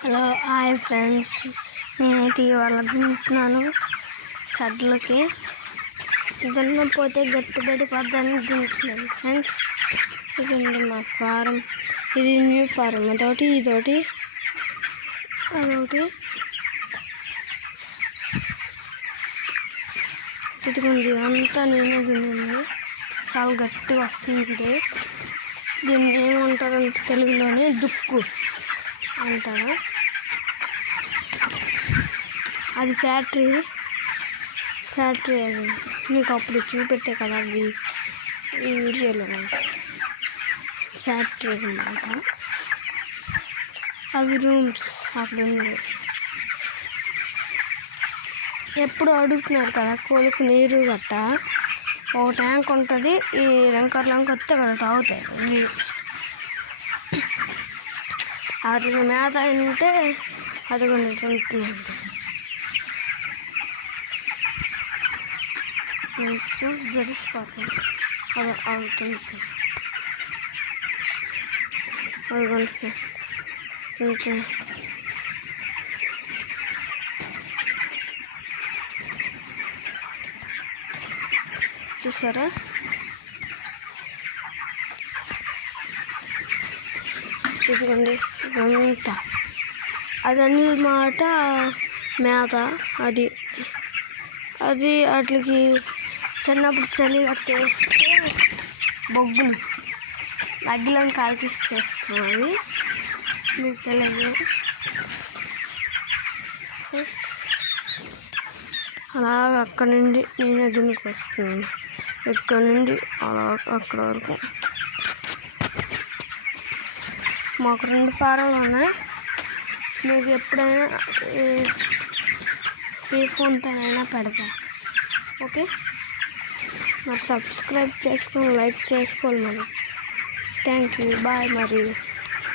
Hello hi friends, నేనైతే ఇవాళ దింటున్నాను సడ్లకి. దున్నపోతే గట్టిబడి పడ్డాను దింటున్నాను ఫ్రెండ్స్. ఇదండి మా ఫారం, ఇది న్యూ ఫారం. ఇదొకటి అదొకటి. ఇదిగోండి అంతా నేనే దున్నింది, చాలా గట్టిగా వస్తుంది. దీన్ని ఏమంటారంటే తెలుగులోనే దుక్కు అంటారు. అది ఫ్యాక్టరీ అది మీకు అప్పుడు చూపెట్టే కదా అది ఈ వీడియోలో. ఫ్యాక్టరీ అన్నమాట. అవి రూమ్స్ అక్కడ ఉంది. ఎప్పుడు అడుగుతున్నారు కదా కోళ్ళకి నీరు గట్ట. ఒక ట్యాంక్ ఉంటుంది, ఈ లంక వస్తే కదా తాగుతాయి నీరు. అది మేత ఉంటే అది కొన్ని తింటుంది. చూసి జరిగిపోతుంది. అది అవుతుంది. అది కొంచెం చూసారా, ఇదిగోండి అంతా అదన్నమాట మేత. అది వాటికి చిన్నప్పుడు చలి కట్టేస్తే బొగ్గులు అగ్గిలను కాల్చేస్తున్నాయి. మీకు తెలియదు. అలాగ అక్కడ నుండి నేనే దున్నుకు వస్తున్నాను. ఇక్కడ నుండి అలా అక్కడ వరకు మాకు 2 ఫారాలు ఉన్నాయి. మీకు ఎప్పుడైనా ఏ ఫోన్తోనైనా పెడతా. ఓకే, మరి సబ్స్క్రైబ్ చేసుకొని లైక్ చేసుకోవాలి మరి. థ్యాంక్ యూ, బాయ్ మరి.